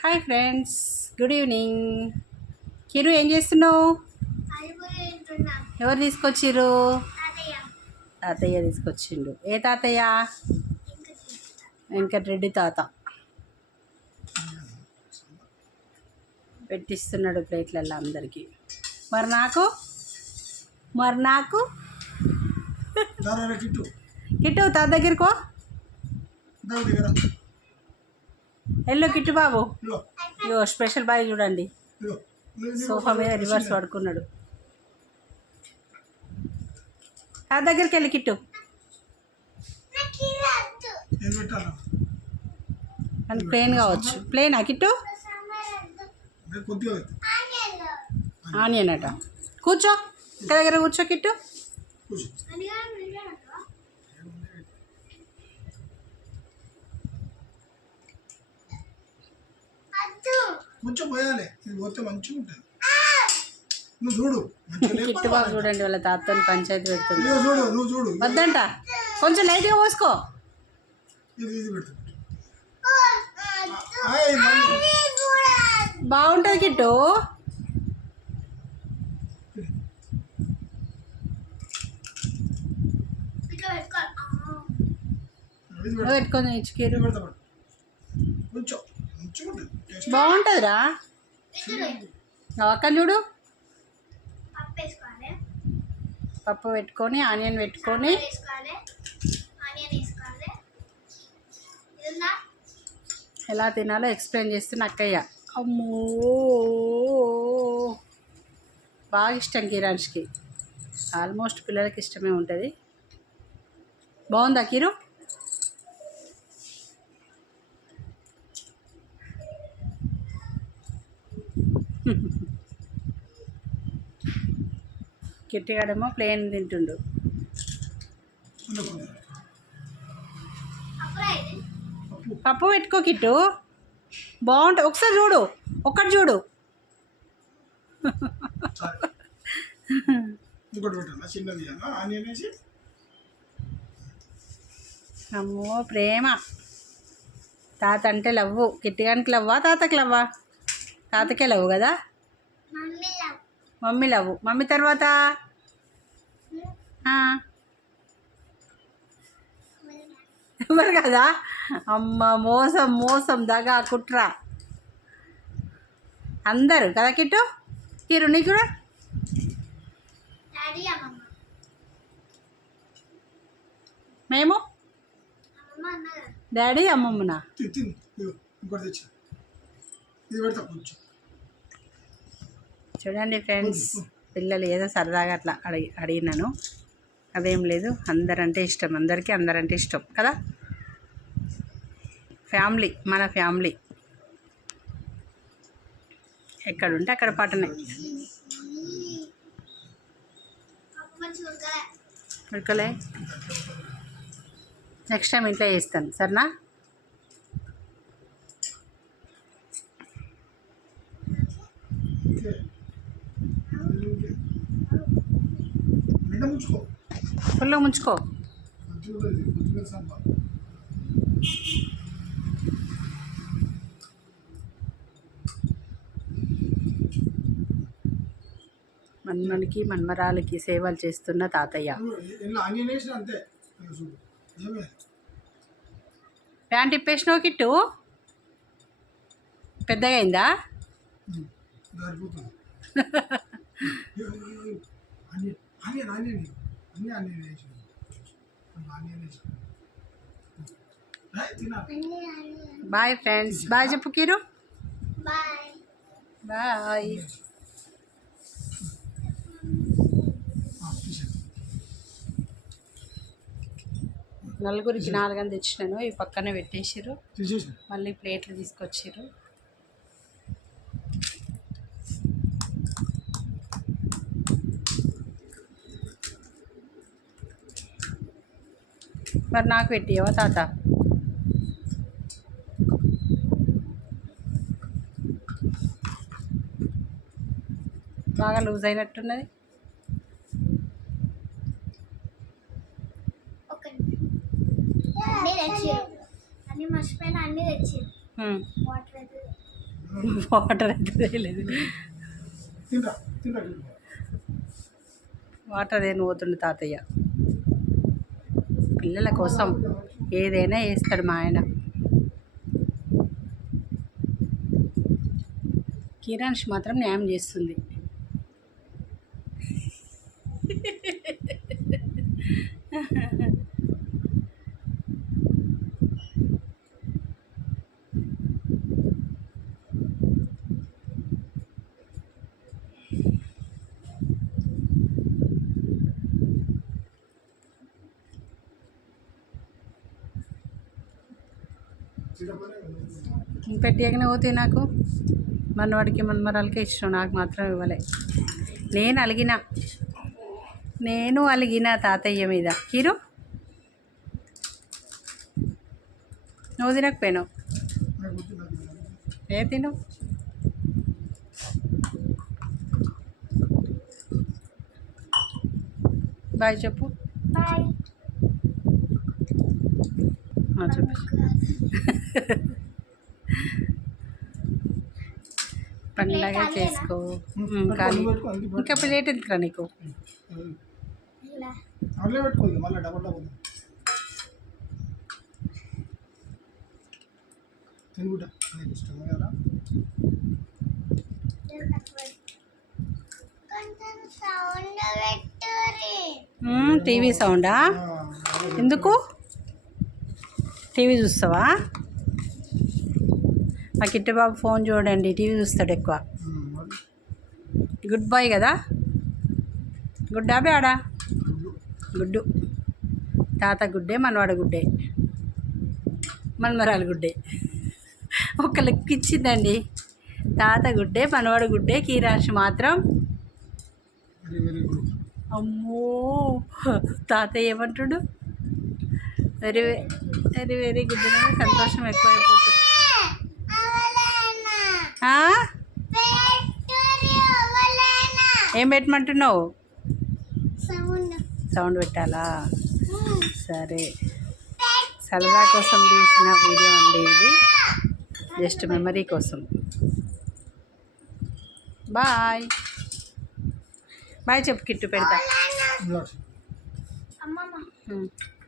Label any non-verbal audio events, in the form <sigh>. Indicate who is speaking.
Speaker 1: Hi friends good evening Kiru ఏం చేస్తున్నావు? ఎవరు తీసుకొచ్చిర్రు? తాతయ్య తీసుకొచ్చిండు. ఏ తాతయ్య? వెంకటరెడ్డి తాత. పెట్టిస్తున్నాడు ప్లేట్లలో అందరికీ. మరి నాకు? మరి నాకు?
Speaker 2: కిట్టు.
Speaker 1: తాత దగ్గరకో ఎల్లో కిట్టు బాబు?
Speaker 2: ఇగో
Speaker 1: స్పెషల్ బాయ్ చూడండి. సోఫా మీద రివర్స్ పడుకున్నాడు తాత దగ్గరికి వెళ్ళి కిట్టు. అని ప్లేన్ కావచ్చు. ప్లేన్ కిట్టు?
Speaker 2: కొద్దిగా పెట్టు.
Speaker 1: ఆనియన్ అట. కూర్చో. ఇక్కడ దగ్గర కూర్చో కిట్టు.
Speaker 2: కొంచెం పోయాలి. ఇది పోతే మంచిగా ఉంటుంది. నువ్వు చూడు మంచిగా
Speaker 1: కిట్టు
Speaker 2: లేపాలి.
Speaker 1: బాబు చూడండి వాళ్ళ తాతతో పంచాయతీ పెడుతుంది.
Speaker 2: ఇదిగో చూడు నువ్వు చూడు.
Speaker 1: వద్దంట. కొంచెం లైట్గా పోసుకో.
Speaker 2: ఇది ఇది పెట్టు ఆయ్, మళ్ళీ.
Speaker 1: బాగుంటుంది కిట్టు. నువ్వు. పెట్టుకొని ఇచ్చుకీరు.
Speaker 2: కొంచెం.
Speaker 1: బాగుంటుందిరా. అక్కడ చూడు. పప్పు పెట్టుకొని ఆనియన్ పెట్టుకొని. ఎలా తినాలో ఎక్స్ప్లెయిన్ చేస్తున్న అక్కయ్య. అమ్మో! బాగా ఇష్టం కిరాన్స్కి. ఆల్మోస్ట్ పిల్లలకి ఇష్టమే ఉంటుంది. బాగుందా కిరు? కిట్టిగాడేమో ప్లేన్ తింటుండు.
Speaker 2: పప్పు
Speaker 1: పెట్టుకో కిట్టు. బాగుంటుంది. ఒకసారి చూడు. ఒక్కటి చూడు. అమ్మో ప్రేమ. తాత అంటే లవ్వు. కిట్టిగానికి లవ్వా? తాతకి లవ్వా? తాతకే లవ్వు కదా? Mummy love. మమ్మీ తర్వాత? ఆ. ఎవరు కదా? అమ్మ మోసం మోసం దగా కుట్ర. అందరు కదా కిట్టు? కిరు నీకు కూడా?
Speaker 3: డాడీ అమ్మమ్మ.
Speaker 1: మేము? డాడీ అమ్మమ్మనా
Speaker 2: తి- తిను ఇగో ఇంకోటి తెచ్చా ఇది పెడతా
Speaker 1: చూడండి ఫ్రెండ్స్ పిల్లలు ఏదో సరదాగా అట్లా అడిగి అడిగినాను. అదేం లేదు అందరంటే ఇష్టం అందరికీ అందరంటే ఇష్టం కదా? ఫ్యామిలీ మన ఫ్యామిలీ. ఎక్కడుంటే అక్కడ
Speaker 3: ఉడకలే
Speaker 1: ఉడకలే నెక్స్ట్ టైం ఇంట్లో చేస్తాను సరేనా?
Speaker 2: నిండా ముంచుకో.
Speaker 1: ఫుల్గా ముంచుకో. మన్మనికి మన్మరాలకి సేవలు చేస్తున్న తాతయ్య. ప్యాంట్ ఇప్పేసినావు కిట్టు? పెద్దగా అయిందా <laughs>
Speaker 2: అన్నీ
Speaker 3: అన్ని అన్ని
Speaker 1: బాయ్ ఫ్రెండ్స్. బాయ్ చెప్పు కిరు.
Speaker 3: బాయ్.
Speaker 1: నలుగురికి నాలుగని తెచ్చినాను. ఈ పక్కనే పెట్టేసిర్రు.
Speaker 2: తీసేసిన.
Speaker 1: మళ్ళీ ప్లేట్లు తీసుకొచ్చిర్రు. మరి నాకు పెట్టియవా తాత? బాగా లూజ్ అయినట్టున్నది?
Speaker 3: అన్నీ మర్చిపోయిన అన్నీ. వాటర్ అయితే <laughs>
Speaker 1: వాటర్ అయితే వాటర్ ఏం పోతుండు తాతయ్య. పిల్లల కోసం ఏదైనా వేస్తాడు మా ఆయన. కిరాణ్ష్ మాత్రం న్యాయం చేస్తుంది. <laughs> పెట్టియగానే పోతే నాకు. మనవాడికి మనమరాలకే ఇష్టం నాకు మాత్రం ఇవ్వలే. నేను అలిగిన. నేను అలిగిన తాతయ్య మీద. కీరు. నువ్వు తినకపోయావు ఏ తిను? బాయ్ చెప్పు.
Speaker 3: బాయ్.
Speaker 1: ఆ, చెప్పు. పండగ చేసుకో. కానీ. ఇంకా ప్లేట్ ఎందుకురా నీకు? టీవీ సౌండా? ఎందుకు? టీవీ చూస్తావా? మా కిట్టి బాబు ఫోన్ చూడండి టీవీ చూస్తాడు ఎక్కువ. గుడ్ బాయ్ కదా? గుడ్డా బేడా గుడ్డు. తాత గుడ్డే మనవాడ గుడ్డే. మనమరాలు గుడ్డే. ఒక లెక్క ఇచ్చిందండి. తాత గుడ్డే మనవాడు గుడ్డే కీరాశి మాత్రం. అమ్మో! తాత ఏమంటుడు? వెరీ వెరీ వెరీ గుడ్ సంతోషం ఎక్కువైపోతుంది? ఏం పెట్టమంటున్నావు?
Speaker 3: సౌండ్
Speaker 1: పెట్టాలా? సరే. సరదా కోసం తీసిన వీడియో అండి ఇది. జస్ట్ మెమరీ కోసం. బాయ్. బాయ్ చెప్పు కిట్టు పెడతా.